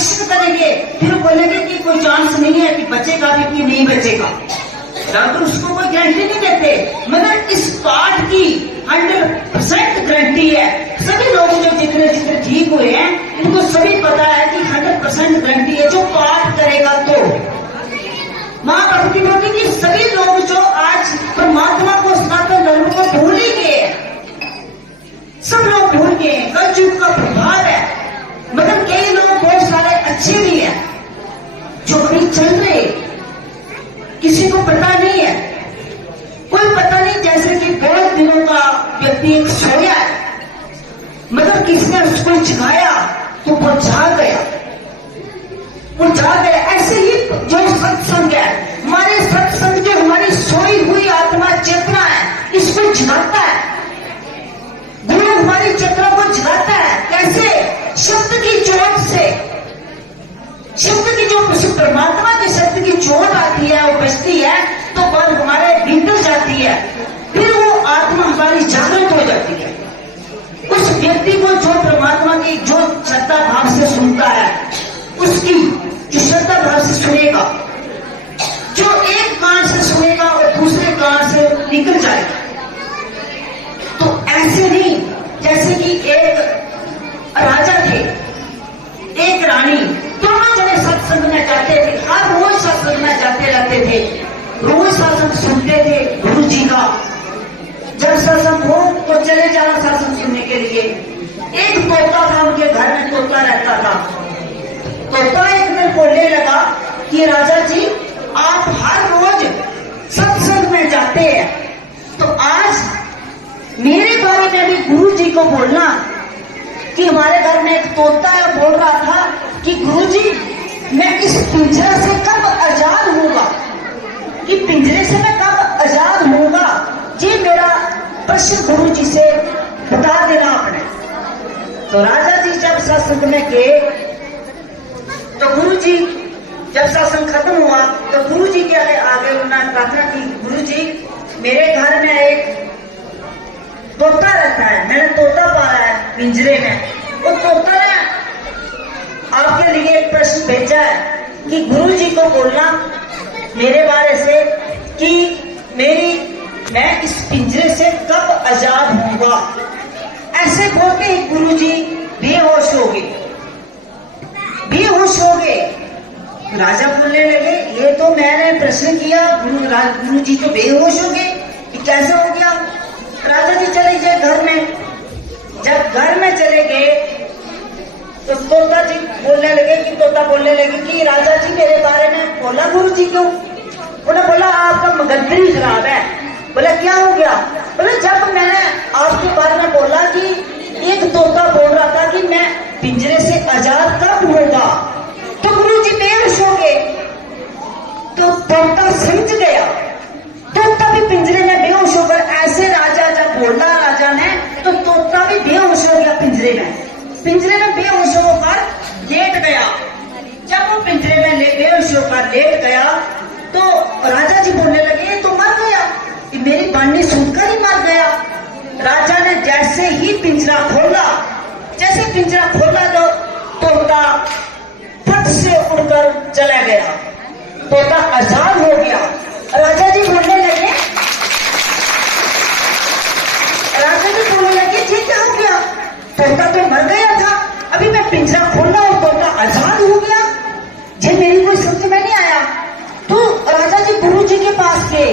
परीक्षण करेंगे, फिर बोलेंगे कि कोई चांस नहीं है कि बचेगा भी कि नहीं बचेगा। डॉक्टर उसको कोई गारंटी नहीं देते, मगर इस पाठ की 100% गारंटी है। सभी लोग जो जितने जितने ठीक हुए हैं इनको सभी पता है कि 100% गारंटी है जो पाठ करेगा तो। मां भक्ति मोदी की सभी लोग जो आज परमात्मा को सनातन धर्म को भूल ही गए हैं, सब लोग भूल गए हैं, कलयुग का प्रभाव है। मगर कई लोग बहुत सारे अच्छे भी हैं जो अभी चल रहे, किसी को पता नहीं है, कोई पता नहीं। जैसे कि बहुत दिनों का व्यक्ति एक सोया है, मगर किसी ने उसको जगाया तो वो जाग गया, वो जाग गया। ऐसे ही जो सत्संग है, हमारे सत्संग जो हमारी सोई हुई आत्मा चेतना है, इसको जगाता है। गुरु हमारी चेतना को जगाता है। कैसे? शब्द की चोट से। शब्द की जो परमात्मा के शब्द की चोट आती है, वो बचती है तो बात हमारे भीतर जाती है, फिर वो आत्मा हमारी जागृत हो जाती है। उस व्यक्ति को जो परमात्मा की जो श्रद्धा भाव से सुनता है, उसकी जो श्रद्धा भाव से सुनेगा, जो एक कान से सुनेगा और दूसरे कान से निकल जाएगा। तो ऐसे नहीं, जैसे कि एक राजा थे, एक रानी, दोनों जने सत्संग में जाते थे, हर रोज सत्संग में जाते रहते थे, रोज सत्संग सुनते थे गुरु जी का। जब सत्संग हो तो चले जाना सत्संग सुनने के लिए। एक तोता था, उनके घर में तोता रहता था। तोता एक दिन बोलने लगा कि राजा जी, आप हर रोज सत्संग में जाते हैं, तो आज मेरे बारे में भी गुरु जी को बोलना कि हमारे घर में एक तोता बोल रहा था कि गुरुजी, मैं इस पिंजरे से कब आजाद होगा, कि पिंजरे से मैं कब आजाद होगा, ये मेरा प्रश्न गुरु जी से बता देना आपने। तो राजा जी जब सत्संग में गए तो गुरु जी, जब सत्संग खत्म हुआ तो गुरु जी के आगे उन्होंने प्रार्थना की, गुरु जी, मेरे घर में एक तोता रहता है, मैंने तोता पाला है पिंजरे में। वो तोता ने आपके लिए एक प्रश्न भेजा है कि गुरु जी को बोलना मेरे बारे से कि मैं इस पिंजरे से कब आजाद होऊंगा। ऐसे बोलते ही गुरु जी बेहोश हो गए, बेहोश हो गए। राजा बोलने लगे, ये तो मैंने प्रश्न किया, गुरु जी तो बेहोश हो गए, कि कैसे हो गया। राजा जी चले गए घर में। जब घर में चले गए तो तोता जी बोलने लगे कि तोता बोलने लगे कि राजा जी मेरे बारे में बोला गुरु जी क्यों। उन्होंने बोला आपका मगजरी खराब है। बोला क्या हो गया। बोले जब मैंने आपके बारे में बोला कि एक तोता बोल रहा था कि मैं पिंजरे से आजाद कब होगा, तो गुरु जी बेहोश हो गए। तो तोता समझ गया, तोता भी पिंजरे में बेहोश होकर, ऐसे राजा जब बोला राजा ने तो तोता भी बेहोश हो गया पिंजरे में। पिंजरे में बेहोश होकर लेट गया। जब वो पिंजरे में बेहोश होकर लेट गया तो राजा जी बोलने लगे तो मर गया, कि मेरी वाणी सुनकर ही मर गया। राजा ने जैसे ही पिंजरा खोला, जैसे पिंजरा खोला तो तोता फट से उड़कर चला गया, तोता आजाद हो गया। राजा जी बोलने लगे, ठीक क्या हो गया, तोता तो मर गया था, अभी मैं पिंजरा खोला और तोता आजाद हो गया। ये मेरी कोई समझ में नहीं आया। तो राजा जी गुरु जी के पास गए,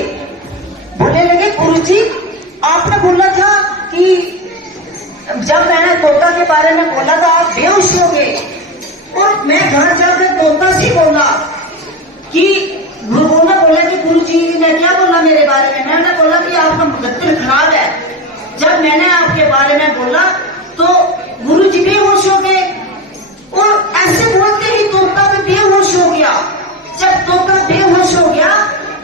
बोलने लगे गुरु जी, आपने बोला था कि जब मैंने तोता के बारे में बोला था आप बेहोश हो गए, और मैं घर जाकर तोता से बोला कि गुरु ने बोला कि गुरु जी ने क्या बोला मेरे बारे में। मैंने बोला कि आपका मुकद्दर खराब है। जब मैंने आपके बारे में बोला तो गुरु जी बेहोश हो गए, और ऐसे बोलते ही तोता भी बेहोश हो गया। जब तोता बेहोश हो गया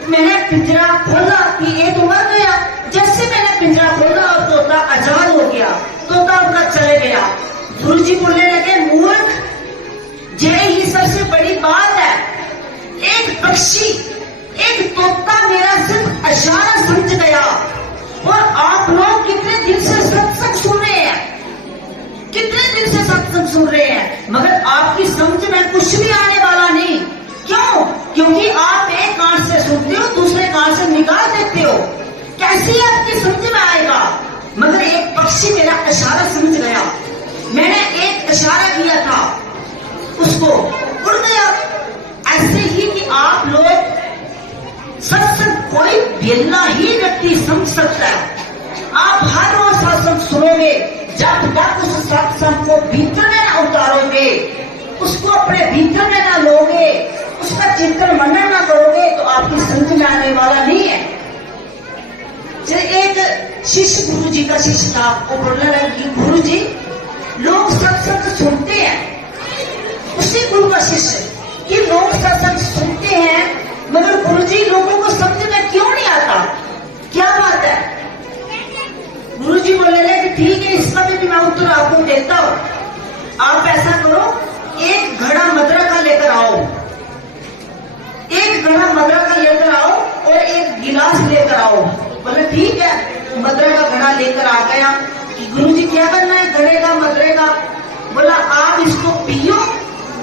मैंने पिंजरा खोला कि ये तो मर गया। जैसे मैंने पिंजरा खोला और तोता आजाद हो गया, तोता उनका चले गया। गुरु जी बोलने लगे, मूर्ख, यही सबसे बड़ी बात है। एक पक्षी, एक तोता मेरा सिर्फ इशारा समझ गया, और आप लोग कितने दिन से सत्संग सुन रहे हैं, कितने दिन से सत्संग सुन रहे हैं, मगर आपकी समझ में कुछ भी आने वाला नहीं। क्यों? क्योंकि आप एक कान से सुनते हो, दूसरे कान से निकाल देते हो। कैसे आपकी समझ में आएगा? मगर एक पक्षी मेरा इशारा समझ गया, मैंने एक इशारा किया था, उसको उड़ गया। ऐसे ही कि आप लोग सत्संग कोई बेलना ही व्यक्ति समझ सकता है। आप हर रोज सत्संग सुनोगे, जब तक उस सत्संग को भीतर में ना उतारोगे, उसको अपने भीतर में ना लोगे, उसका चिंतन मनन ना करोगे, तो आपकी समझ में आने वाला नहीं है। एक शिष्य गुरु जी का शिष्य था, वो बोलने लगा कि गुरु जी लोग सत्संग सुनते हैं। उसी गुरु का शिष्य कि लोग सत्संग सुनते हैं मगर गुरु जी लोगों को समझ में क्यों नहीं आता, क्या बात है? गुरु जी बोले कि ठीक है, इसका भी मैं उत्तर आपको देता हूं। आप ऐसा करो, एक घड़ा मदरा का लेकर आओ, एक घड़ा मदरा का लेकर आओ और एक गिलास लेकर आओ। बोले ठीक है, मदरा का घड़ा लेकर आ गया। कि गुरु जी क्या करना है घड़े का मदरे का? बोला आप इसको पियो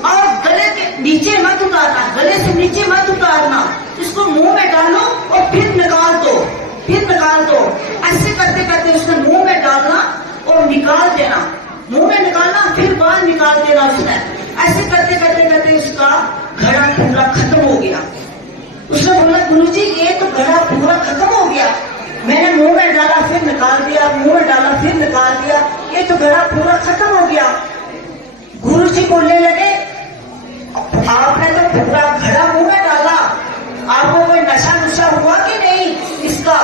और गले के नीचे मत उतारना, गले से नीचे मत उतारना, इसको मुंह में डालो और फिर निकाल दो, फिर निकाल दो। ऐसे करते करते उसने मुंह में डालना और निकाल देना, मुंह में निकालना फिर बाहर निकाल देना उसने। ऐसे करते करते करते उसका घड़ा पूरा खत्म हो गया। उसने बोला गुरुजी ये तो घड़ा पूरा खत्म हो गया, मैंने मुंह में डाला फिर निकाल दिया, मुंह में डाला फिर निकाल दिया, ये तो घड़ा पूरा खत्म हो गया। गुरुजी बोलने लगे आपने तो पूरा घड़ा मुंह में डाला, आपको कोई नशा नुशा हुआ कि नहीं इसका?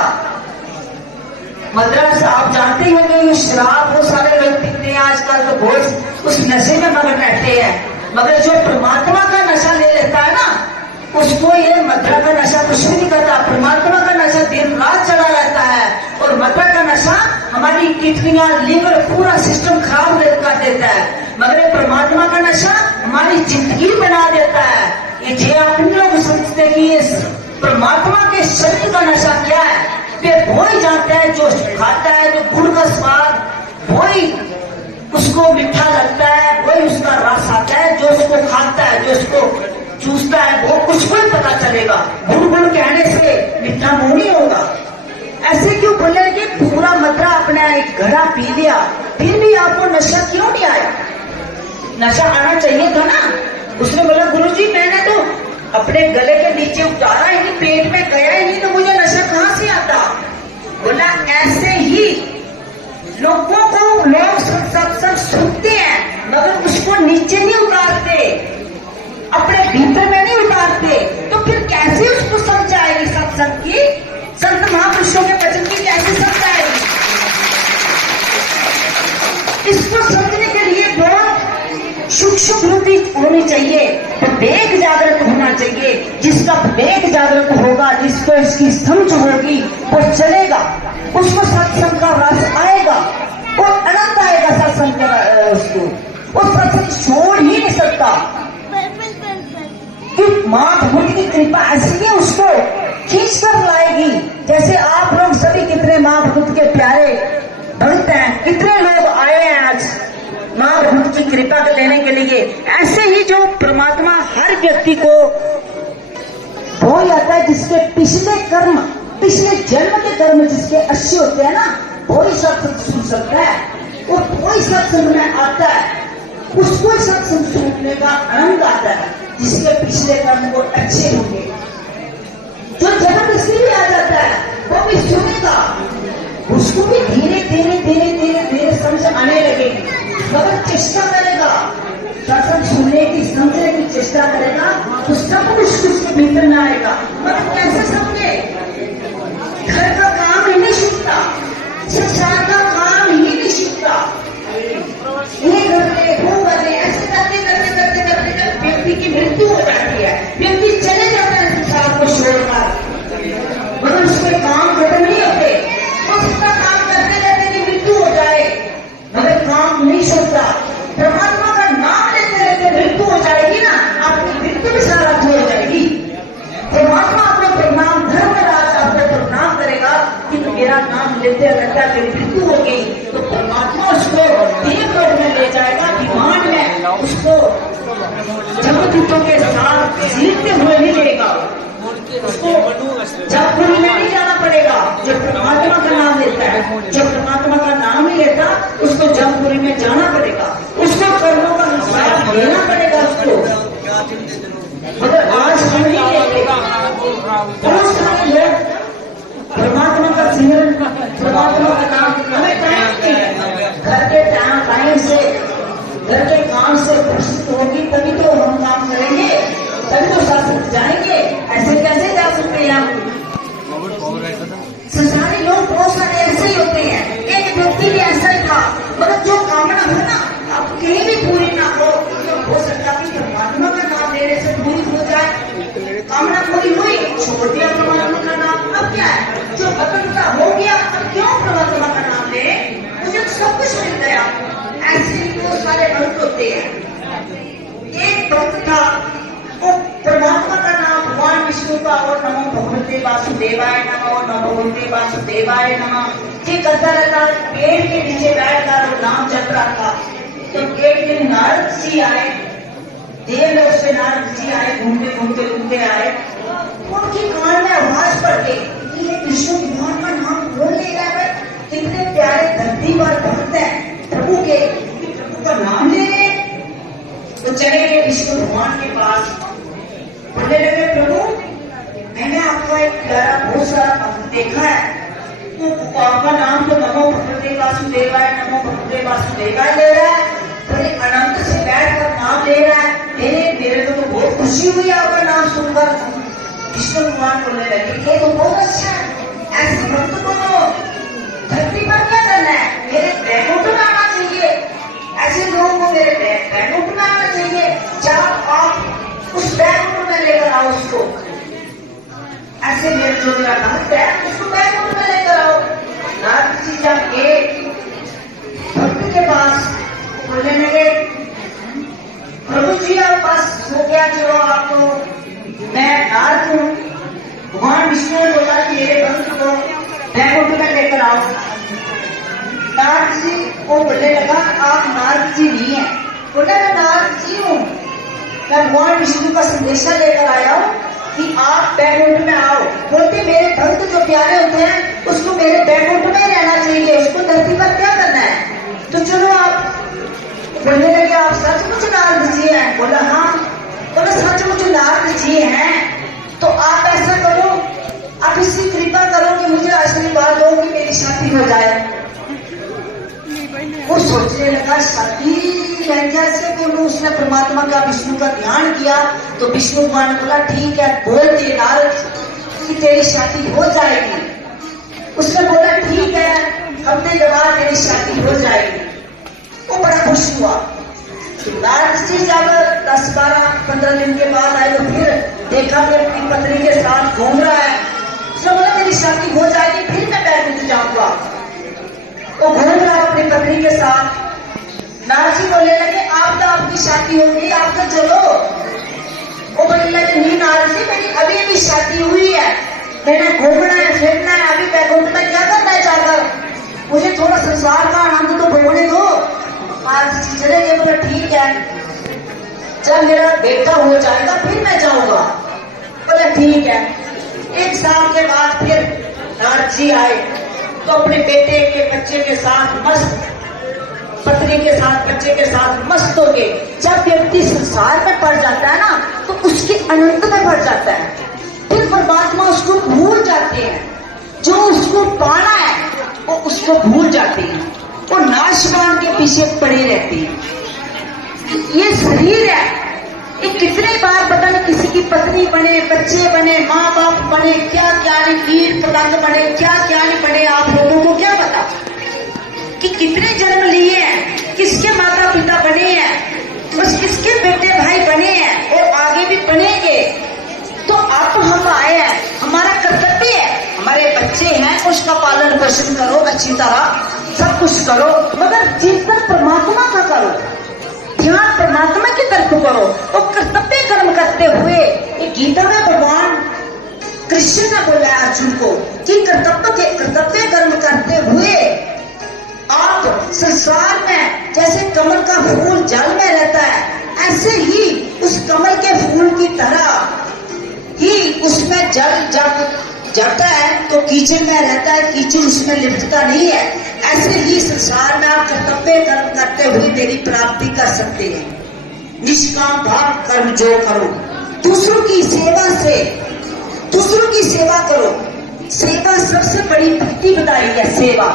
मद्रास आप जानते ही होंगे, शराब वो सारे लोग पीते हैं आजकल, तो बहुत उस नशे में मगर रहते हैं। मगर जो परमात्मा का नशा ले लेता है ना, उसको ये मद्रा का नशा कुछ भी नहीं करता। परमात्मा का नशा दिन रात चला रहता है, और मद्रा का नशा हमारी किडनियां, लीवर, पूरा सिस्टम खराब कर देता है। मगर परमात्मा का नशा हमारी जिंदगी बना देता है। ये जे आप लोग समझते कि ये परमात्मा के शरीर का नशा क्या है, वे वो ही जानते हैं। जो खाता है, जो गुड़ का स्वाद, वही उसको मीठा लगता है, वही उसका रस आता है। जो उसको खाता है, जो उसको चूसता है, वो कुछ को ही पता चलेगा। गुड़ गुड़ कहने से मीठा मुंह नहीं होगा। ऐसे क्यों बोले कि पूरा मद्रा अपना एक घड़ा पी लिया, फिर भी आपको नशा क्यों नहीं आया? नशा आना चाहिए था ना। उसने बोला गुरुजी मैंने तो अपने गले के नीचे उतारा ही नहीं, पेट में गया ही नहीं, तो मुझे नशा कहां से आता? बोला ऐसे ही लोगों को लोग सत्संग सुनते हैं मगर उसको नीचे नहीं उतारते, अपने भीतर में नहीं उतारते, तो फिर कैसे उसको समझ आएगी सत्संग की, संत महापुरुषों के वचन की कैसे समझ आएगी? इसको समझने के लिए बहुत सूक्ष्म बुद्धि होनी चाहिए, विवेक जागृत होना चाहिए। जिसका विवेक जागृत होगा, जिसको इसकी समझ होगी, वो चलेगा, उसको सत्संग का रस आएगा, वो आनंद आएगा सत्संग का, उसको वो सत्संग छोड़ ही नहीं सकता। कि माँ भगवती की कृपा ऐसी है, उसको खींच कर लाएगी। जैसे आप लोग सभी कितने माँ भगवत के प्यारे भक्त हैं, कितने लोग आए हैं आज माँ भगवत की कृपा को लेने के लिए। ऐसे ही जो परमात्मा हर व्यक्ति को वो जाता है, जिसके पिछले कर्म, पिछले जन्म के कर्म जिसके अच्छे होते हैं ना, वो ही सत्संग सुन सकता है, और कोई सत्संग में आता है, उसको सत्संग सुनने का आनंद आता है जिसके पिछले कर्म वो अच्छे होंगे। जो जबरदस्ती भी आ जाता है वो भी सुनेगा, उसको भी धीरे धीरे धीरे धीरे धीरे समझ आने लगेगी, मगर चेष्टा करेगा सत्संग सुनने की, समझने की चेष्टा करेगा, तो सब कुछ उसके भीतर में आएगा। मगर कैसे समझे? घर का काम ही नहीं सीखता, संसार का काम ही नहीं सीखता, ये करते वो करते, ऐसे करते करते करते करते जब व्यक्ति की मृत्यु हो जाती है, व्यक्ति चले जाता है संसार को छोड़कर, मगर उसके काम खत्म नहीं होते। हो सकता काम करते करते की मृत्यु हो जाए, मगर काम नहीं छोड़ता। परमात्मा का नाम लेते रहते मृत्यु हो जाएगी ना, आपकी मृत्यु भी सारा हो जाएगी। परमात्मा आपको प्रणाम, धर्मराज आपको प्रणाम करेगा कि मेरा नाम लेते रहता मेरी मृत्यु हो गई, तो परमात्मा उसको देव लोक में ले जाएगा, विमान में उसको देवदूतों के साथ जीतते हुए मिलेगा। उसको जपपुरी में नहीं जाना पड़ेगा। जो परमात्मा का नाम लेता है, जो परमात्मा का नाम नहीं लेता, उसको जपपुरी में जाना पड़ेगा, उसको कर्मों का हिसाब देना पड़ेगा उसको। मगर आज हम नहीं लेते। बहुत सारे लोग परमात्मा का सिमरन, परमात्मा का नाम, हमें टाइम नहीं है। घर के टाइम से, घर के काम से फुर्सत होगी तभी तो हम काम करेंगे, तभी तो शास्त्र जाएंगे। ऐसे कैसे जा सकते हैं हम? संसारी लोग बहुत सारे ऐसे ही होते हैं। एक व्यक्ति भी ऐसा ही था, मगर जो कामना हो ना, अब कहीं भी पूरी ना हो सकता कि परमात्मा का नाम लेने से पूरी हो जाए। कामना पूरी हुई, छोड़ दिया परमात्मा का नाम। अब क्या है, जो खत्म हो गया, अब क्यों परमात्मा का नाम ले, मुझे सब कुछ मिल गया। ऐसे ही बहुत सारे भक्त होते हैं। एक भक्त था, वो परमात्मा का नाम भगवान विष्णु का और नमो भगवते वासुदेवाय नमः और नमो भगवते वासुदेवाय नमः ये करता रहता। पेड़ के नीचे बैठकर वो नाम जप रहा था। तो एक दिन नारद जी आए, देवलोक से नारद जी आए, घूमते घूमते घूमते आए। उनकी कान में आवाज पड़ गई, ये विष्णु भगवान का नाम बोल नहीं रहा है, कितने प्यारे धरती पर भक्त है प्रभु के, प्रभु का नाम ले रहे। तो चले गए विष्णु भगवान के पास, बोलने लगे प्रभु मैंने आपका एक प्यारा बहुत सारा भक्त देखा है, वो आपका नाम तो नमो भगवते वासुदेवाय नमो भगवते वासुदेवाय ले रहा है, बड़े आनंद से बैठकर नाम ले रहा है। मेरे को तो बहुत खुशी हुई आपका नाम सुनकर। विष्णु भगवान बोलने लगे ये तो बहुत अच्छा है, ऐसे भक्त को तो धरती पर क्या करना है, मेरे बैकुंठ में आना चाहिए। ऐसे लोगों को मेरे बैकुंठ में आना चाहिए। जब आप उस बैकुंठ में लेकर आओ उसको, ऐसे मेरे जो मेरा भक्त है उसको बैकुंठ में लेकर आओ। नारद जी जब गए भक्त के पास, बोलने लगे प्रभु जी आप पास हो गया, चलो आपको मैं नारद हूँ, भगवान विष्णु ने बोला कि मेरे भक्त को बैकुंठ में लेकर आओ। नारद जी को बोलने लगा आप नारद जी नहीं है। बोला मैं नारद जी हूँ, मैं भगवान विष्णु का संदेशा लेकर आया हूँ कि आप बैकुंठ में आओ। बोलते मेरे भक्त जो प्यारे होते हैं उसको मेरे बैकुंठ में रहना चाहिए, उसको धरती पर क्या करना है। तो चलो आप, बोलने लगे आप सचमुच नारद जी हैं। बोला हाँ। बोला सचमुच नारद जी हैं तो आप ऐसा करो, आप इसकी कृपा करो कि मुझे आशीर्वाद दो कि मेरी शादी हो जाए। वो सोचने लगा शादी मैं कैसे बोलूं। उसने परमात्मा का विष्णु का ध्यान किया तो विष्णु भगवान ने बोला ठीक है बोल दे नारद कि तेरी शादी हो जाएगी। उसने बोला ठीक है हफ्ते के बाद तेरी शादी हो जाएगी। वो बड़ा खुश हुआ। नारद जी जब 10-12-15 दिन के बाद आए तो फिर देखा कि अपनी पत्नी के साथ घूम रहा है। उसने बोला तेरी शादी हो जाएगी फिर मैं बैकुंठ जाऊंगा। वो घूम रहा है अपनी पत्नी के साथ। नारद जी बोलने लगे आप तो आपकी शादी होगी, आप तो चलो। वो बोलने लगे नहीं नारद जी मेरी अभी भी शादी हुई है, मैंने घूमना है फिरना है, अभी बैकुंठ में क्या करना है जाकर, मुझे थोड़ा संसार का आनंद तो भोगने दो। नारद जी चले गए। बोला ठीक है जब मेरा बेटा हो जाएगा फिर मैं जाऊंगा। बोला ठीक है। 1 साल के बाद फिर नारद जी आए तो अपने बेटे के बच्चे के साथ मस्त, पत्नी के साथ बच्चे के साथ मस्त हो गए। जब व्यक्ति संसार में पड़ जाता है ना तो उसके अनंत में पड़ जाता है, फिर परमात्मा उसको भूल जाते हैं। जो उसको पाना है वो उसको भूल जाते हैं, वो नाशवान के पीछे पड़े रहते हैं। ये शरीर है, ये कितने बार पता नहीं किसी की पत्नी बने, बच्चे बने, माँ बाप बने, क्या क्या नहीं कीट पतंग बने, क्या क्या नहीं बने। आप लोगों को क्या पता कि कितने जन्म लिए हैं, किसके माता पिता बने हैं, बस किसके बेटे भाई बने हैं और आगे भी बनेंगे। तो अब हम आए हैं, हमारा कर्तव्य है, हमारे बच्चे हैं उसका पालन पोषण करो अच्छी तरह, सब कुछ करो, मगर चिंतन परमात्मा का करो, ध्यान परमात्मा की तरफ करो। तो कर्तव्य कर्म करते हुए ये गीता में भगवान कृष्ण ने बोला अर्जुन को कि कर्तव्य कर्म करते हुए आप संसार में जैसे कमल का फूल जल में रहता है ऐसे ही उस कमल के फूल की तरह ही उसमें जल जब जाता है तो कीचड़ में रहता है, कीचड़ उसमें लिपटता नहीं है। ऐसे ही संसार में आप कर्तव्य कर्म करते हुए मेरी प्राप्ति कर सकते हैं। निष्काम भाव कर्म जो करो, दूसरों की सेवा से, दूसरों की सेवा करो। सेवा सबसे बड़ी भक्ति बताई है, सेवा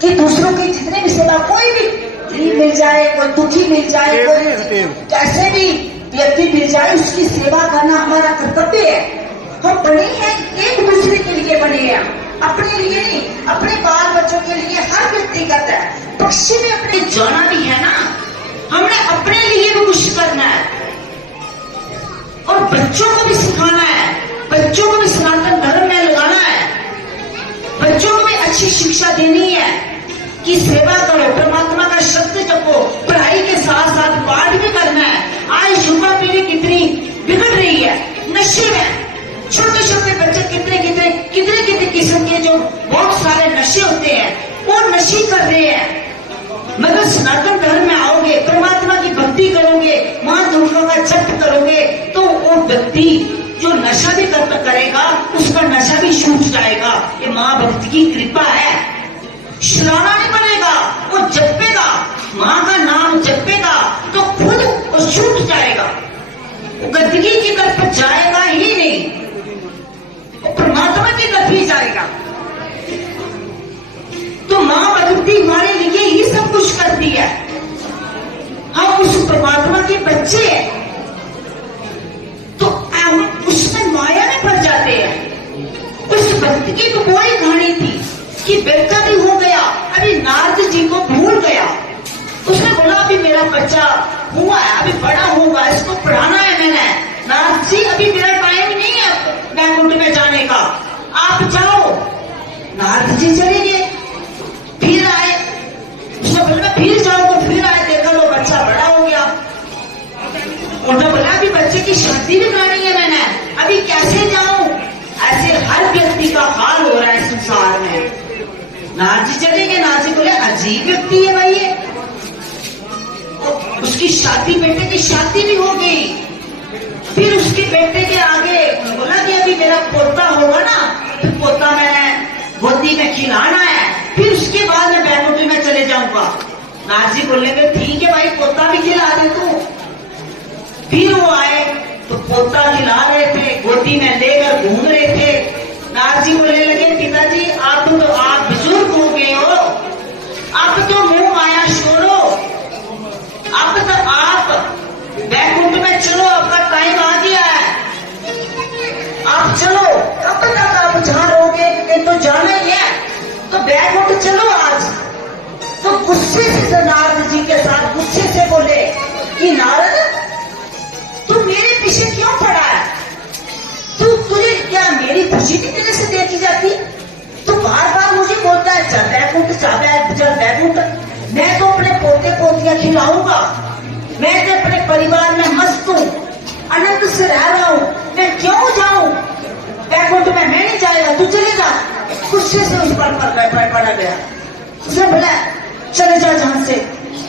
कि दूसरों की जितने भी सेवा, कोई भी गरीब मिल जाए, कोई दुखी मिल जाए, कोई कैसे भी व्यक्ति मिल जाए, उसकी सेवा करना हमारा कर्तव्य है। हम बने हैं एक दूसरे के लिए बने हैं, अपने लिए नहीं, अपने बाल बच्चों के लिए। हर व्यक्ति करता है, पक्षी में अपने जाना भी है ना, हमने अपने लिए भी कुछ करना है और बच्चों को भी सिखाना है, बच्चों को भी सनातन धर्म में लगाना है, बच्चों को भी अच्छी शिक्षा देनी है कि सेवा करो, परमात्मा का शब्द जपो, पढ़ाई के साथ साथ पाठ भी करना है। आज युवा पीढ़ी कितनी बिगड़ रही है नशे में, छोटे छोटे बच्चे कितने कितने कितने कितने किस्म के जो बहुत सारे नशे होते हैं वो नशे कर रहे हैं। मगर सनातन धर्म में आओगे, परमात्मा की भक्ति करोगे, मां दुर्गा का जप करोगे तो वो व्यक्ति जो नशा भी करेगा उसका नशा भी छूट जाएगा। ये मां भक्ति की कृपा है। छुड़ाना नहीं पड़ेगा, वो जपेगा, मां का नाम जपेगा तो खुद वो छूट जाएगा, वो गंदगी की तरफ जाएगा ही नहीं, वो परमात्मा की तरफ ही जाएगा। तो मां भक्ति हमारे लिए ही सब कुछ करती है। हम उस परमात्मा के बच्चे हैं तो हम उसमें माया में पड़ जाते हैं। उस भक्ति की तो कोई कहानी थी कि बेटा भी हो गया, अभी नारद जी को भूल गया। उसने बोला अभी मेरा बच्चा हुआ है, अभी बड़ा होगा, इसको पढ़ाना है मैंने। नारद जी अभी मेरा टाइम नहीं है वैकुंठ में जाने का, आप जाओ। नारद जी चले गए, फिर आए, उसने बोला मैं फिर जाऊंगा, फिर आए, देखा लो बच्चा बड़ा हो गया। उन्होंने बोला अभी बच्चे की शादी भी करानी है मैंने, अभी कैसे जाऊं। ऐसे हर व्यक्ति का हाल हो रहा है संसार में। नारद जी चले गए, नारद जी बोले अजीब व्यक्ति है भाई ये। उसकी शादी, बेटे की शादी भी हो गई। फिर उसके बेटे के आगे बोला कि अभी मेरा पोता होगा ना, फिर पोता मैंने गोदी में खिलाना है, फिर उसके बाद मैं वैकुंठ में चले जाऊंगा। नारद जी बोलेंगे ठीक है भाई, पोता भी खिला दे तू। फिर वो आए तो पोता खिला रहे थे, गोदी में लेकर घूम रहे थे। नारद जी बोलने लगे पिताजी आप बुजुर्ग हो गए हो, अब तो मुंह माया छोड़ो, अब तो आप वैकुंठ में चलो, आपका टाइम आ गया है, आप चलो। कब तक आप जहां रहोगे, तो जाना ही है, तो वैकुंठ चलो आज। तो गुस्से से नारद जी के साथ गुस्से से बोले कि नारद तू मेरे पीछे क्यों पड़ा है, तुझे क्या मेरी खुशी भी तेरे से देखी जाती। तो बार बार मुझे बोलता है चल वैकुंठ, चल वैकुंठ। मैं तो अपने पोते पोतियां खिलाऊंगा, मैं तो अपने परिवार में मस्त हूँ, आनंद से रह रहा हूँ, मैं क्यों जाऊं वैकुंठ में। मैं नहीं जाएगा, तू चले जा। गुस्से से उस पर पड़ा गया। उसने बोला चले जा जहां से।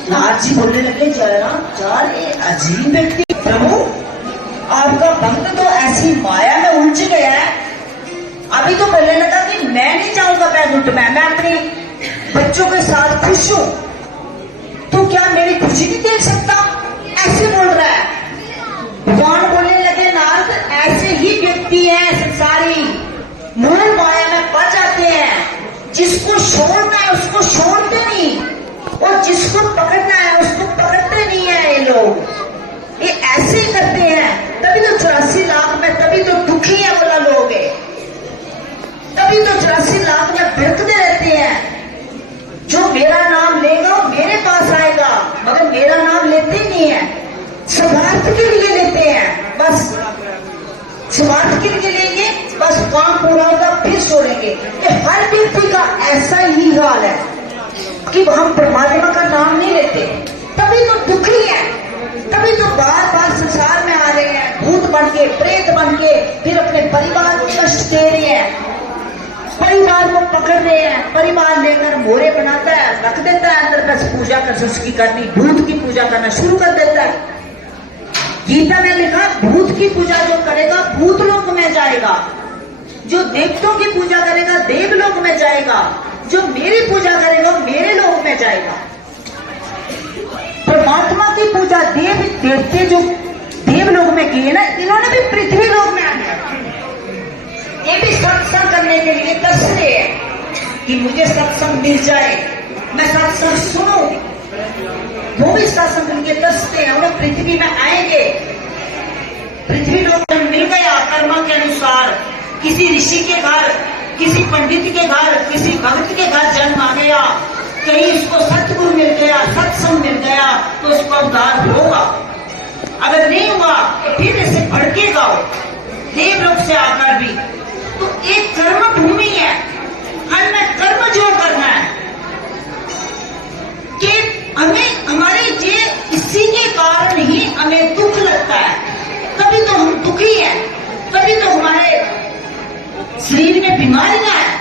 नारद जी बोलने लगे जरा यार ये अजीब व्यक्ति, प्रभु आपका भक्त तो ऐसी माया में उलझ गया है। अभी तो बोलने लगा कि मैं नहीं जाऊंगा वैकुंठ में, मैं अपने बच्चों के साथ खुश हूं, तो क्या मेरी खुशी नहीं देख सकता, ऐसे बोल रहा है। भगवान बोलने लगे नारद ऐसे ही व्यक्ति हैं संसारी, मूल माया में पड़ जाते हैं। जिसको छोड़ना है उसको छोड़ते नहीं, और जिसको पकड़ना है उसको पकड़ते नहीं है। ये लोग ये ऐसे ही करते हैं, तभी तो 84 लाख में, तभी तो दुखी है बोला लोग है, तभी तो 84 लाख में भटकते रहते हैं। जो मेरा नाम लेगा वो मेरे पास आएगा, मगर मेरा नाम लेते नहीं है, स्वार्थ के लिए लेते हैं, बस स्वार्थ के लिए लेंगे, बस काम पूरा होगा फिर छोड़ेंगे। ये हर व्यक्ति का ऐसा ही हाल है कि हम परमात्मा का नाम नहीं लेते, तभी तो दुखी है, तभी तो बार बार संसार में आ रहे हैं, भूत बन के, प्रेत बन के, फिर अपने परिवार को कष्ट दे रहे हैं, परिवार को पकड़ रहे हैं। परिवार लेकर मोरे बनाता है, रख देता है अंदर, बस पूजा कर उसकी करनी, भूत की पूजा करना शुरू कर देता है। गीता में लिखा भूत की पूजा जो करेगा भूत लोक में जाएगा, जो देवताओं की पूजा करेगा देवलोक में जाएगा, जो मेरी पूजा करेगा मेरे लोक में जाएगा। परमात्मा की पूजा देव देवते जो देवलोक में किए ना, इन्होंने भी पृथ्वी लोक में आना है। ये भी सत्संग करने के लिए तरसते हैं कि मुझे सत्संग मिल जाए, मैं सत्संग सुनूं। वो भी सत्संग के तरसते हैं, वो पृथ्वी में आएंगे। पृथ्वी लोक में मिल गया कर्म के अनुसार, किसी ऋषि के घर, किसी पंडित के घर, किसी भक्त के घर जन्म आ गया, कहीं उसको सतगुरु मिल गया, सत्संग मिल गया, तो उसका उद्धार होगा। अगर नहीं हुआ तो फिर ऐसे भड़केगा देवलोक से आकर भी। तो एक कर्म भूमि है, हमें कर्म जो करना है कि हमें हमारे ये इसी के कारण ही हमें दुख लगता है। कभी तो हम दुखी हैं, कभी तो हमारे शरीर में बीमारियां हैं,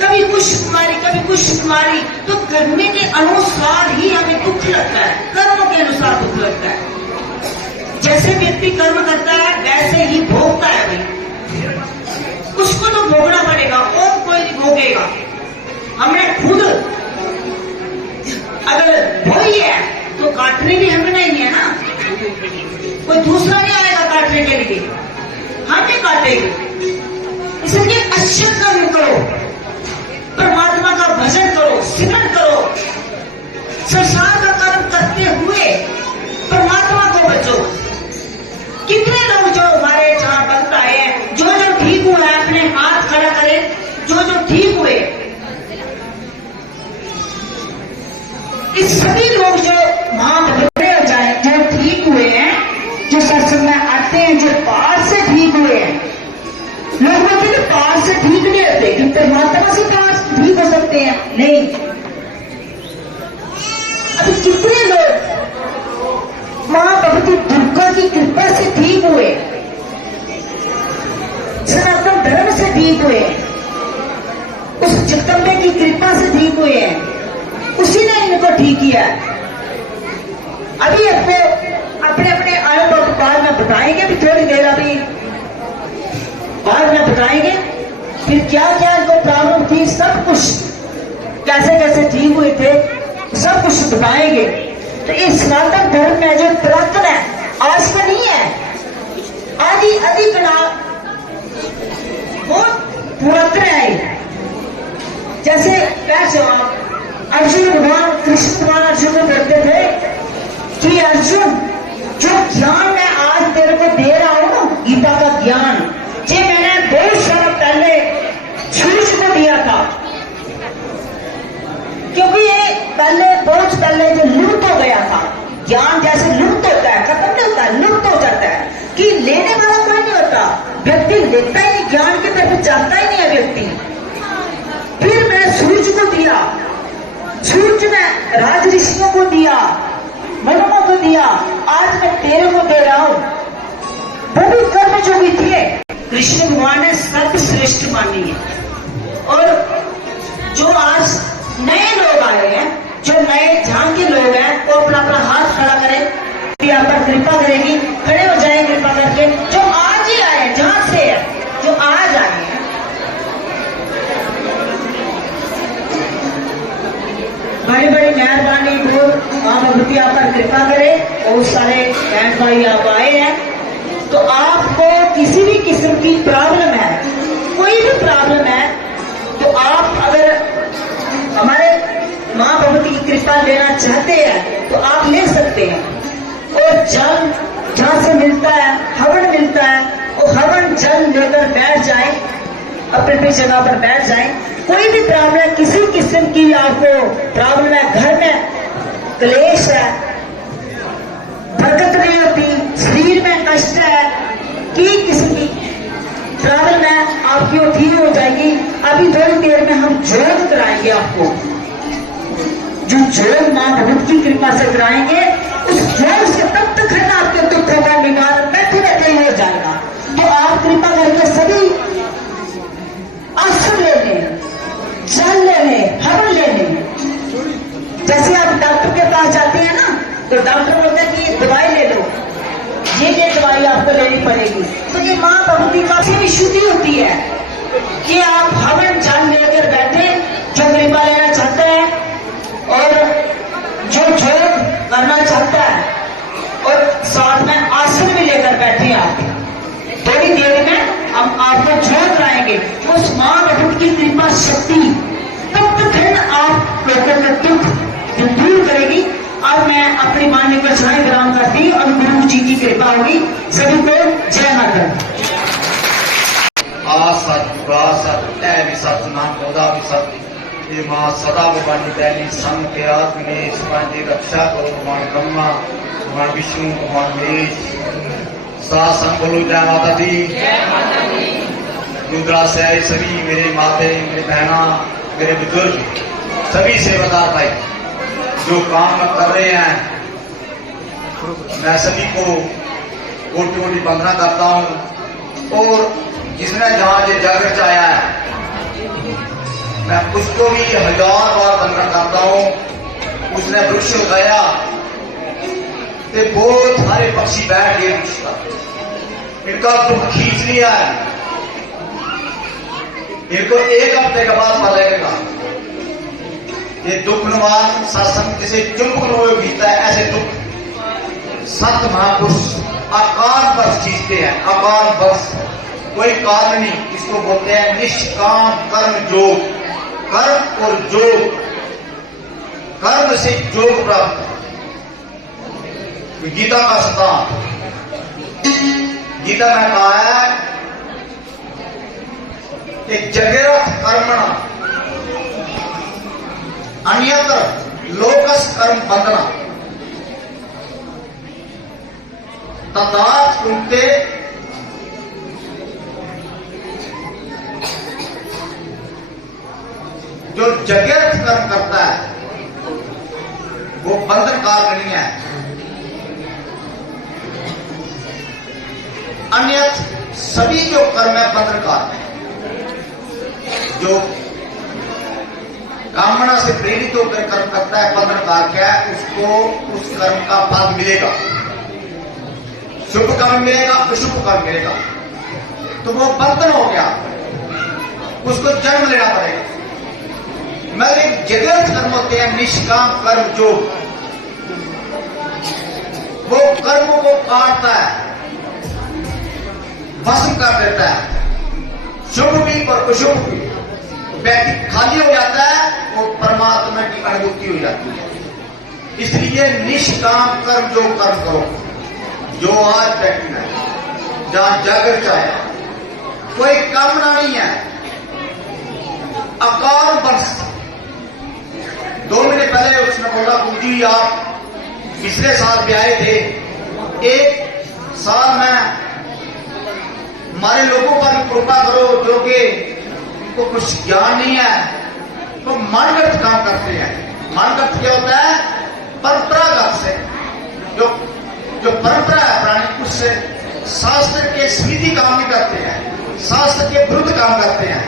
कभी कुछ बीमारी कभी कुछ बीमारी। तो करने के अनुसार ही हमें दुख लगता है, कर्मों के अनुसार दुख लगता है। जैसे व्यक्ति कर्म करता है वैसे ही भोगता है भाई, उसको तो भोगना पड़ेगा और कोई नहीं भोगेगा। हमने खुद अगर भोगी है तो काटने भी हमें नहीं है ना, कोई दूसरा नहीं आएगा काटने के लिए, हम ही काटेंगे। इसलिए अच्छे कर्म करो, परमात्मा का भजन करो, सिमरन करो, संसार का कर्म करते हुए परमात्मा को बचो। कितने लोग जो हमारे जहां भक्त आए हैं, जो जो ठीक हुआ है अपने हाथ खड़ा करें, जो जो ठीक हुए, इस सभी लोग जो महाभक्ते हो जाए, जो ठीक हुए हैं, जो सत्संग में आते हैं, जो पार से ठीक हुए हैं। लोग बोलते हैं पार से ठीक नहीं होते, कि परमात्मा से पार ठीक हो सकते हैं, नहीं। अभी कितने लोग महाभगवती दुर्गा की कृपा से ठीक हुए, सनातन धर्म से ठीक हुए, उस जगदम्बे की कृपा से ठीक हुए हैं, उसी ने इनको ठीक किया। अभी आपको अपने अपने अनुभव बाद में बताएंगे, भी थोड़ी देर अभी बाद में बताएंगे, फिर क्या क्या इनको प्रॉब्लम थी, सब कुछ कैसे कैसे ठीक हुए थे, सब कुछ बताएंगे। तो इस सनातन धर्म में जो पुरातन है, आज का नहीं है, आदि अधिक ना वो पुरातन है। जैसे कैसे अर्जुन भगवान कृष्ण भगवान अर्जुन को बोलते थे कि अर्जुन जो ज्ञान मैं आज तेरे को दे रहा हूं ना, गीता का ज्ञान, ये मैंने बहुत साल पहले सूरज को दिया था, क्योंकि ये बहुत पहले जो लुप्त हो गया था। ज्ञान जैसे लुप्त होता है, खत्म नहीं होता है, लुप्त हो जाता है, कि लेने वाला कोई नहीं होता, व्यक्ति लेता ही नहीं, ज्ञान की तरफ जाता ही नहीं है व्यक्ति। फिर मैं सूरज को दिया, सूरज ने राज ऋषियों को दिया, मनुओं को दिया, आज मैं तेरे को दे रहा हूं। वो भी कर्म जो भी थे कृष्ण भगवान ने सर्वश्रेष्ठ मानी है। और जो आज नए लोग आए हैं, जो नए ध्यान के लोग हैं, वो अपना अपना हाथ खड़ा करें, आप पर कृपा करेगी, खड़े हो जाए कृपा करके। जो आज ही आए, जहां से है, जो आज आए हैं, बड़ी बड़ी मेहरबानी, बहुत मां भगवती आप पर कृपा करे। बहुत सारे बहन भाई आप आए हैं, तो आपको किसी भी किस्म की प्रॉब्लम है, कोई भी प्रॉब्लम है, तो आप अगर हमारे मां भगवती की कृपा लेना चाहते हैं तो आप ले सकते हैं। और जल जहां से मिलता है, हवन मिलता है, वो हवन जल लेकर बैठ जाए, अपनी जगह पर बैठ जाए। कोई भी प्रॉब्लम, किसी किस्म की आपको प्रॉब्लम है, घर में क्लेश है, बरकत नहीं होती, शरीर में कष्ट है, की किस्म की प्रॉब्लम है, आपकी वो ठीक हो जाएगी। अभी थोड़ी देर में हम योग कराएंगे आपको, जो योग मां भगवत की कृपा से कराएंगे, उस योग से तब तक है ना आपके दुखों का निवारण बैठे बैठे हो जाएगा। तो आप कृपा करके सभी आसन ले लें, जल ले लें, हवन ले लें। जैसे आप डॉक्टर के पास जाते हैं ना, तो डॉक्टर बोलते हैं कि दवाई ले लो, जिम्मेदारी आपको लेनी पड़ेगी। तो ये माँ बहू की काफी भी शुद्धि होती है कि आप हवन जल लेकर बैठे, जो कृपा लेना चाहते हैं और जो योग करना चाहता है, और साथ में आसन भी लेकर बैठे आप। थोड़ी देर में हम आपको योग कराएंगे। उस माँ बहू की कृपा शक्ति तब तक आप लोगों का दुख दूर करेगी। और मैं अपनी मान्य को छाई ग्राम करती और गुरु जी की कृपा होगी। सभी को जय माता। सत ऐ भी सत नाम पौधा भी सत ये माँ सदा भगवानी दैनी संग के आत्मेश पांडे रक्षा करो भगवान ब्रह्मा भगवान विष्णु भगवान महेश सा संग बोलो जय माता दी। रुद्रा से आए सभी मेरे माते मेरे बहना मेरे बुजुर्ग सभी सेवादार भाई जो काम कर रहे हैं, मैं सभी को कोटि कोटि वंदना करता हूं। और जिसने जहां ये जग रचाया है मैं उसको भी 1000 बार वंदना करता हूं। उसने वृक्ष उगाया तो बहुत सारे पक्षी बैठ गए वृक्ष पर, इनका दुख खींच लिया है। इनको 1 हफ्ते के बाद पता लगेगा। ये दुख नुमान सत्संग जैसे चुंबक बीतता है, ऐसे दुख संत महापुरुष आकार बस खींचते हैं। आकार बस कोई कारण नहीं, इसको बोलते हैं निष्काम कर्म योग। कर्म और योग, कर्म से योग प्राप्त। गीता का सिद्धांत, गीता में कहा है कि जगेरथ कर्मणा अन्यत्र लोकस कर्म बंधना तथा उनके जो जगेरथ कर्म करता है वो बंधन कार नहीं है। अन्यत्र सभी जो कर्म है बंधन कार है। जो कामना से प्रेरित होकर कर्म करता है बंधन कार क्या है, उसको उस कर्म का फल मिलेगा। शुभ कर्म मिलेगा, अशुभ कर्म मिलेगा, तो वो बंधन हो गया, उसको जन्म लेना पड़ेगा। मगर जगत कर्म होते हैं निष्काम कर्म, जो वो कर्मों को काटता है, भस्म कर देता है। शुभ भी और अशुभ भी, व्यक्ति खाली हो जाता है और परमात्मा की अनुभूति हो जाती है। इसलिए निष्काम कर्म जो कर्म करो, जो आज बैठना है, जहां जागर चाहे, कोई कामना नहीं है। अकाल वर्ष 2 महीने पहले उसने बोला गुरु जी आप पिछले साल भी आए थे, 1 साल में हमारे लोगों पर कृपा करो जो कि को कुछ ज्ञान नहीं है, तो मनगढ़ंत काम करते हैं। मनगढ़ंत क्या होता है? परंपरागत से जो परंपरा है पुरानी, उससे शास्त्र के स्मृति काम नहीं करते हैं, शास्त्र के विरुद्ध काम करते हैं।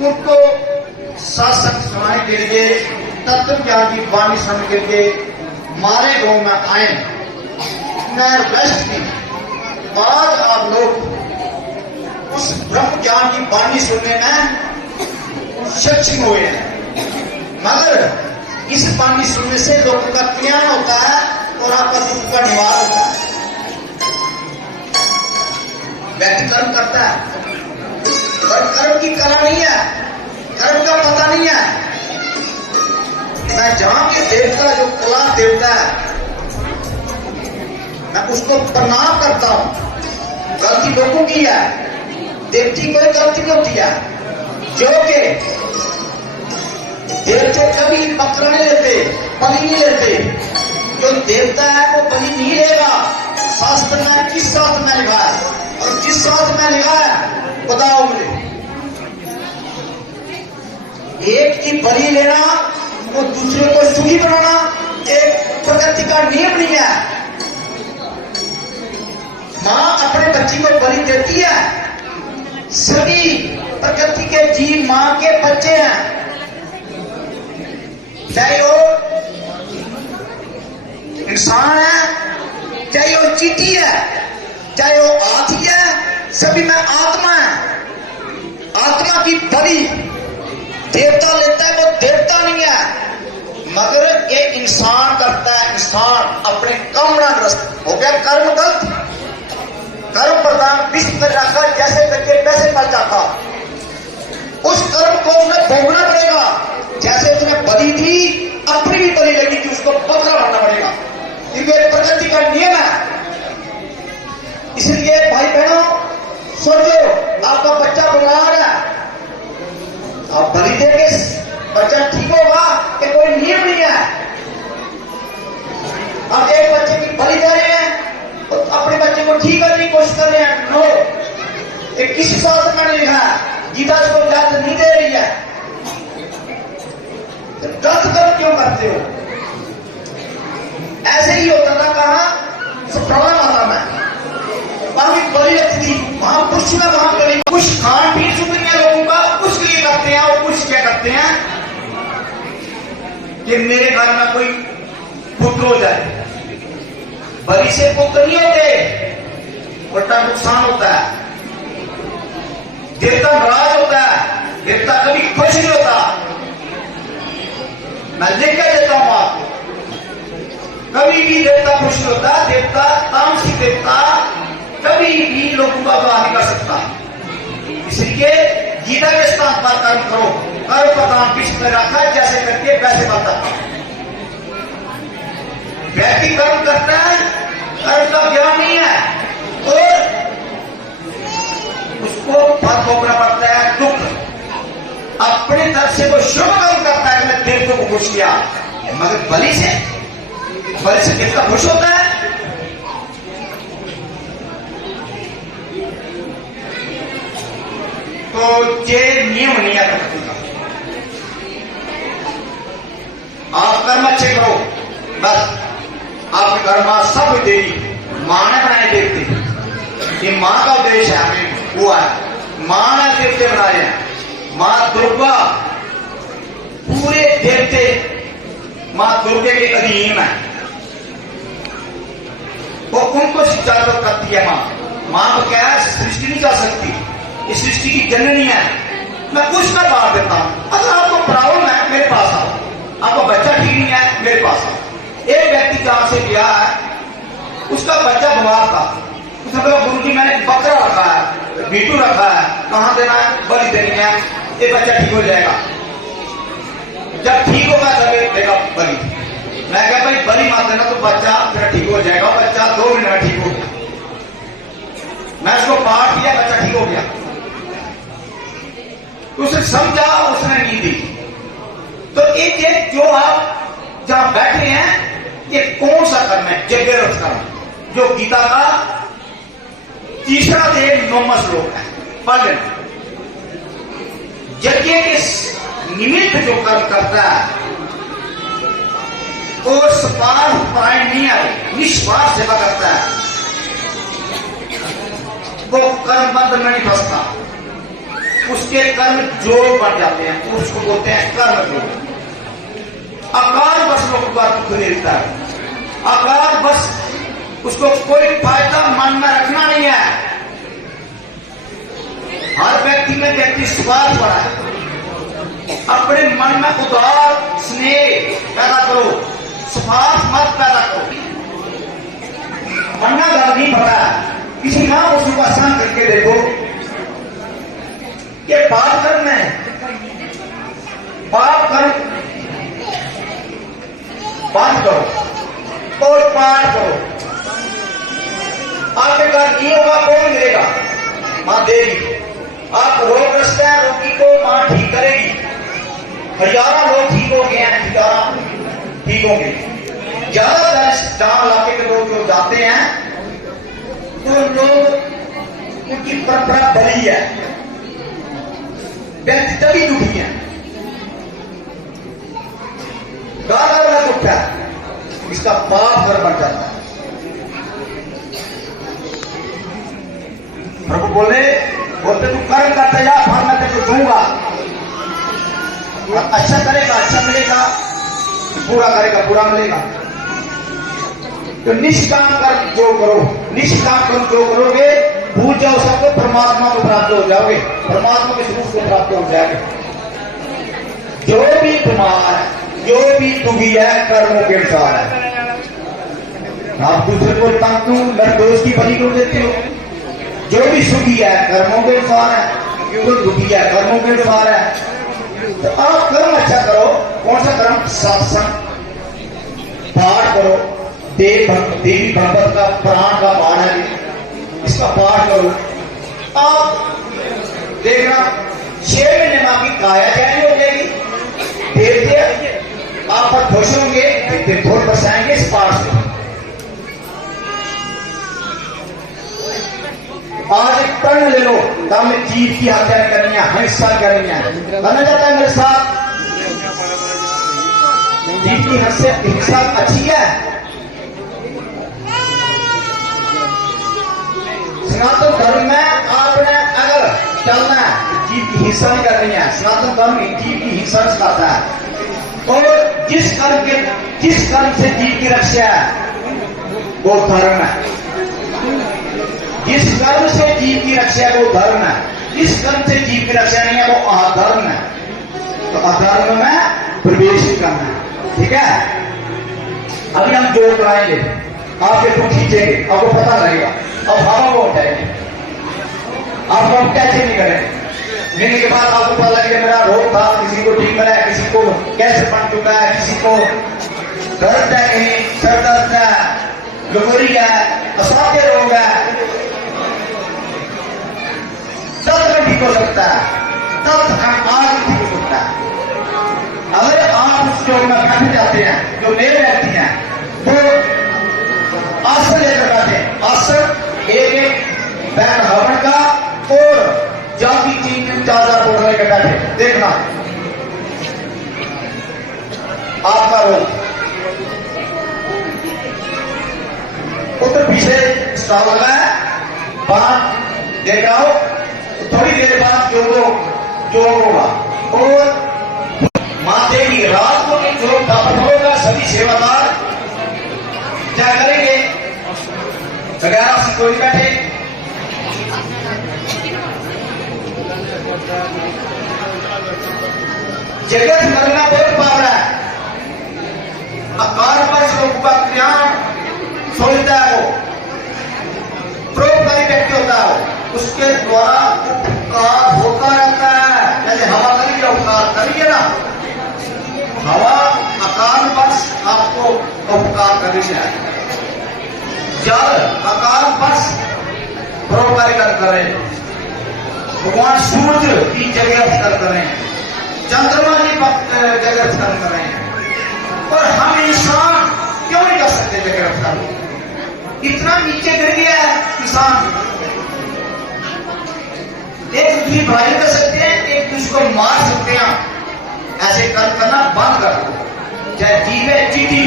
उनको शास्त्र सुनाई के लिए, तत्व ज्ञान की वाणी सुन करके मारे गांव में आए वेस्ट की बाद आप लोग उस ब्रह्म ज्ञान की वाणी सुनने में सक्षम हुए हैं। मगर इस वाणी सुनने से लोगों का कल्याण होता है और आपका दुख का निवारण होता है। व्यक्ति कर्म करता है और कर्म की कला नहीं है, कर्म का पता नहीं है। मैं जहां के देवता जो कला देवता है मैं उसको प्रणाम करता हूं। गलती लोगों की है, देवती कोई गलती नहीं होती है। जो के देवते कभी पत्र नहीं लेते, बलि नहीं लेते। जो देवता है वो बलि नहीं लेगा। शास्त्र में किस शास्त्र में लिखा है और जिस शास्त्र में लिखा है बताओ मुझे। एक की बलि लेना और दूसरे को सुखी बनाना एक प्रकृति का नियम नहीं है। मां अपने बच्ची को बलि देती है। सभी प्रकृति के जीव मां के बच्चे हैं, चाहे वो इंसान है चाहे वो चींटी है। चाहे वो हाथी है, सभी में आत्मा है। आत्मा की बलि देवता लेता है, वो देवता नहीं है, मगर ये इंसान करता है। इंसान अपने कर्म हो गया कर्म गलत, कर्म प्रधान विश्व में जाकर जैसे करके पैसे पल जाता, उस कर्म को उसने भोगना पड़ेगा। जैसे उसने बलि दी, अपनी भी बलि लगी थी, उसको बकरा बनना पड़ेगा, क्योंकि प्रकृति का नियम है। इसलिए भाई बहनों सोचो, आपका बच्चा बीमार है, आप बलि देंगे बच्चा ठीक होगा, ये कोई नियम नहीं है। आप एक बच्चे की बलि दे रहे हैं तो अपने बच्चे को ठीक करने की कोशिश कर रहे हैं। नो, ये किस शास्त्र में लिखा है? गीता को डेथ नहीं दे रही है, तो गलत कर्म क्यों करते हो? ऐसे ही होता था, कहा सुप्रभा माता में वहां भी बलि लगती थी, वहां पुरुष में वहां बलि, कुछ खान पीन शुद्ध नहीं लोगों का, कुछ लिए करते हैं और कुछ क्या करते हैं कि मेरे घर में कोई पुत्र हो जाए। बलि से पुत्र नहीं होते, उल्टा नुकसान होता है। देवता नाराज होता है, देवता कभी खुश नहीं होता। मैं लिख के देता हूं आपको, कभी भी देवता खुश नहीं होता। देवता तामसिक देवता कभी भी लोगों का विवाह नहीं कर सकता। इसलिए गीता के स्थान पर कर्म करो, कर्म प्रधान विश्व में रखा, जैसे करके वैसे बनता। व्यक्ति कर्म करता है, कर्म का ज्ञान नहीं है, और उसको फल भोगना पड़ता है, दुख। अपनी तरफ से वो शुभ कर्म करता है, मैं देवता को खुश किया, मगर बलि से देवता खुश होता है। तो ये नियम नहीं है प्रकृति का। आप कर्म अच्छे करो, बस आपके घर में सब देवी मां ने बनाए देवते। ये मां का उद्देश्य है, हमें हुआ है, मां ने देवते बनाए हैं। मां दुर्गा पूरे देवते मां दुर्गा के अधीन है, वो उनको शिक्षा तो करती है। मां को क्या है, सृष्टि नहीं कर सकती, इस सृष्टि की जननी है। मैं कुछ कर बात देता हूं, अगर आपको प्रॉब्लम है मेरे पास आओ, आपका बच्चा ठीक नहीं है मेरे पास आओ। एक व्यक्ति जहां से गया है, उसका बच्चा बीमार था, उसने बोला गुरु जी मैंने बकरा रखा है, बीटू रखा है, कहां देना है? बलि देनी है, ये बच्चा ठीक हो जाएगा। जब ठीक होगा तब देगा बलि। मैं क्या भाई बलि मत देना, तो बच्चा फिर ठीक हो जाएगा। बच्चा 2 मिनट में ठीक हो गया। मैं उसको पाठ किया, बच्चा ठीक हो गया। उसने समझा, उसने नहीं दी। तो एक जो आप जहां बैठे हैं, ये कौन सा कर्म है? यज्ञरथ कर्म, जो गीता का तीसरा अध्याय 9वां श्लोक है, पढ़ लेना। यज्ञ के निमित्त जो कर्म करता है वो स्वार्थ परायण नहीं है, निस्वार्थ सेवा करता है, वो कर्म बंधन में नहीं फंसता। उसके कर्म जोड़ बन जाते हैं, उसको बोलते हैं कर्म जोड़। अकाल बस लोग बात देता है, अकाल बस उसको कोई फायदा मन में रखना नहीं है। हर व्यक्ति में व्यक्ति स्वार्थ बड़ा है, अपने मन में उदार स्नेह पैदा करो, स्वार्थ मत पैदा करो। मन्ना गल नहीं पता है, किसी मां उसको आसान करके देखो, ये पाप कर्म है, पाप कर्म बंद करो और पाठ करो। आपके घर नहीं होगा, कौन मिलेगा? मां देगी। आप रोगग्रस्त हैं, रोगी को मां ठीक करेगी। हजारों लोग ठीक हो गए हैं, हजारों ठीक होंगे। ज्यादातर जहां इलाके के लोग जो जाते हैं, तो लोग उनकी परंपरा बली है, व्यक्ति तभी दुखी है, गाना वाला उठता है, इसका पाप घर बन जाता है। प्रभु बोले बोलते तू कर्म करते जा, फल मैं तेरे को दूंगा, और अच्छा करेगा अच्छा मिलेगा, बुरा करेगा बुरा मिलेगा। तो निष्काम कर्म जो करो, निष्काम कर्म जो करोगे भूल जाओ सबको, परमात्मा को प्राप्त हो जाओगे, परमात्मा के स्वरूप को प्राप्त हो जाएंगे। जो भी बीमार है, जो भी दुखी है, कर्मों के अनुसार है। आप दूसरे को तंग निर्दोष की बलि को देते हो। जो भी सुखी है कर्मों के अनुसार है, जो दुखी है कर्मों के अनुसार है। तो आप कर्म अच्छा करो। कौन सा कर्म? सत्संग, पाठ करो, देवी भगवत का प्राण का पाठ है, इसका पाठ करो। आप देखना 6 महीने में आपकी काया चैन हो जाएगी। देवते आप पर खुश होंगे, थोड़ बरसाएंगे इस पाठ से। आज एक प्रण ले लो, हमें जीव की हत्या करनी है, हिंसा करनी है, करना चाहता है मेरे साथ? जीव की हिंसा अच्छी है? सनातन धर्म में आपने अगर चलना है, जीव की हिंसा नहीं करनी है। सनातन धर्म जीव की हिंसा सिखाता है। और जिस कर्म से जीव की रक्षा है वो धर्म है। जिस कर्म से जीव की रक्षा है वो धर्म है। जिस कर्म से जीव की रक्षा नहीं है वो अधर्म है। तो अधर्म में प्रवेश करना है। ठीक है, अभी हम जोड़ कराएंगे, आपके को खींचेंगे, आपको पता लगेगा। अब हवा को उठाएंगे, आपको हम कैसे नहीं करेंगे। लेने के बाद आपको पता लगेगा मेरा रोग था, किसी को ठीक मिला है, किसी को कैंसर बन चुका है, किसी को दर्द है, कहीं सर दर्द है, लुगोरी है, असाध्य रोग है, तब ठीक हो सकता है, तब आज ठीक हो सकता है। अगर आप उस योग में बैठ जाते हैं, जो मेरे व्यक्ति हैं वो आसन लेकर बैठे हैं। आसन एक बैठ हवन का और जाति 3-4 बोलने के बैठे। देखना आपका रोग उत्तर पीछे स्टॉल लगा है, बाहर देख रहा हो। थोड़ी देर बाद जो होगा और माते की रात को जो प्राप्त होगा, सभी सेवादार क्या करेंगे? वगैरह से कोई बैठे, जगत करना बहुत पावर है। अकार पर लोगों का ज्ञान सोचता है, वो परोपकारी व्यक्ति होता है, उसके द्वारा उपकार होता रहता है। जैसे हवा करिए, उपकार करिए ना, हवा अकाल वर्ष आपको उपकार कर रही है। जल अकाल वर्ष परोपकारी कर रहे हैं। भगवान सूर्य की जगह कर रहे हैं, चंद्रमा की जगह कर रहे हैं। और हम इंसान क्यों नहीं कर सकते जगह कर? इतना नीचे गिर गया है किसान। एक दूसरी भाई कर सकते हैं, एक दूसरे को मार सकते हैं। ऐसे कर्म करना बंद कर दो। चाहे जीव है चीटी,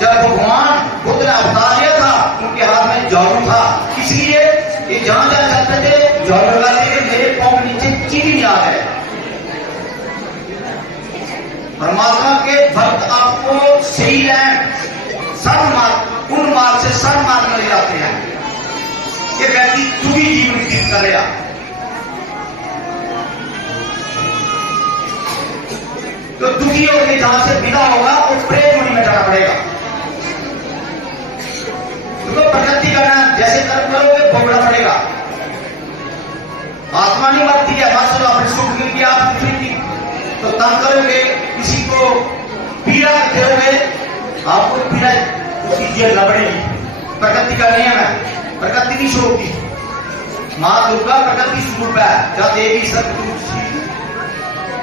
जब भगवान बुद्ध ने अवतार लिया था, उनके हाथ में झाड़ू था, इसलिए ये जहां जा सकते थे झाड़ू लगाते थे, मेरे पांव के नीचे चीटी नहीं आ गए। परमात्मा के भक्त आपको सही लैंड सन्मार्ग, उन मार्ग से सन्मार्ग में ले जाते हैं। ये व्यक्ति दुखी जीवन व्यतीत करेगा। तो दुखी होकर जहां से विदा होगा और प्रेम में जाना पड़ेगा। तो प्रगति करना, जैसे कर्म करोगे भोगना पड़ेगा। आत्मा नहीं मरती है, मत अपने सुख के लिए आप दुखी थी तो तंग करोगे, किसी को पीड़ा दोगे, आपको पीड़ा उसकी झेलना पड़ेगी। प्रकृति का नियम है, प्रकृति नहीं छोड़ती। मां दुर्गा प्रकृति स्वरूप है, जब देवी सत्य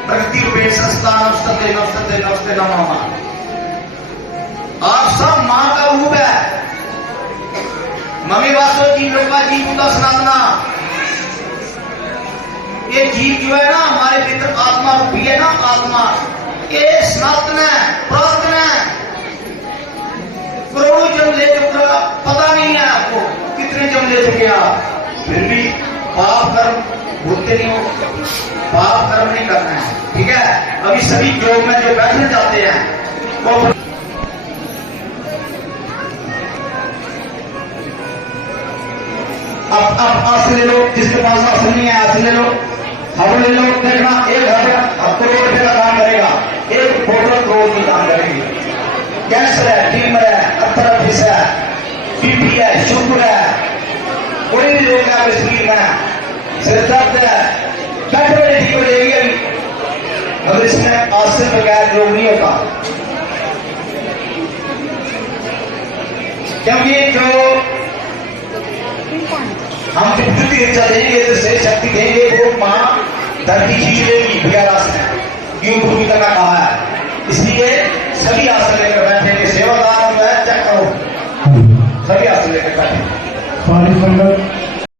प्रकृति रूपे संस्था नमस्ते नमस्ते नमस्ते नमः। आप सब मां का रूप है। मम्मी वासो जीव लोका जीव का सनातना। ये जीव जो है ना हमारे भीतर आत्मा रूपी है ना, आत्मा ये सनातन है, पुरातन है। करोड़ों जन्म ले चुका, पता नहीं है आपको कितने जन्म ले चुके आप, फिर भी पाप कर्म भूलते नहीं हो। पाप कर्म नहीं करना है, ठीक है। अभी सभी योग में जो बैठने जाते हैं वो आप आसन ले लो, जिसके पास आसन नहीं है आसन ले लो, हवन ले लो। देखना 1 करोड़ रुपए का काम करेगा, 1 करोड़ की काम करेगी। कैंसर है, ट्यूमर है, अर्थराइटिस है, बीपी है, शुगर है, कोई भी रोग है आपके शरीर में, सिर दर्द है, बैठे बैठे ठीक हो जाएगी अभी। मगर इसमें आसन बगैर योग नहीं होता, क्योंकि जो हम विद्युत ऊर्जा देंगे तो से शक्ति देंगे, वो मां धरती खींच लेगी बगैर आसन। यूट्यूब की तरह कहा है, इसलिए सभी आसन लेकर बैठेंगे। सेवादार जो है चेक करो, सभी आसन लेकर बैठे। सारी संगत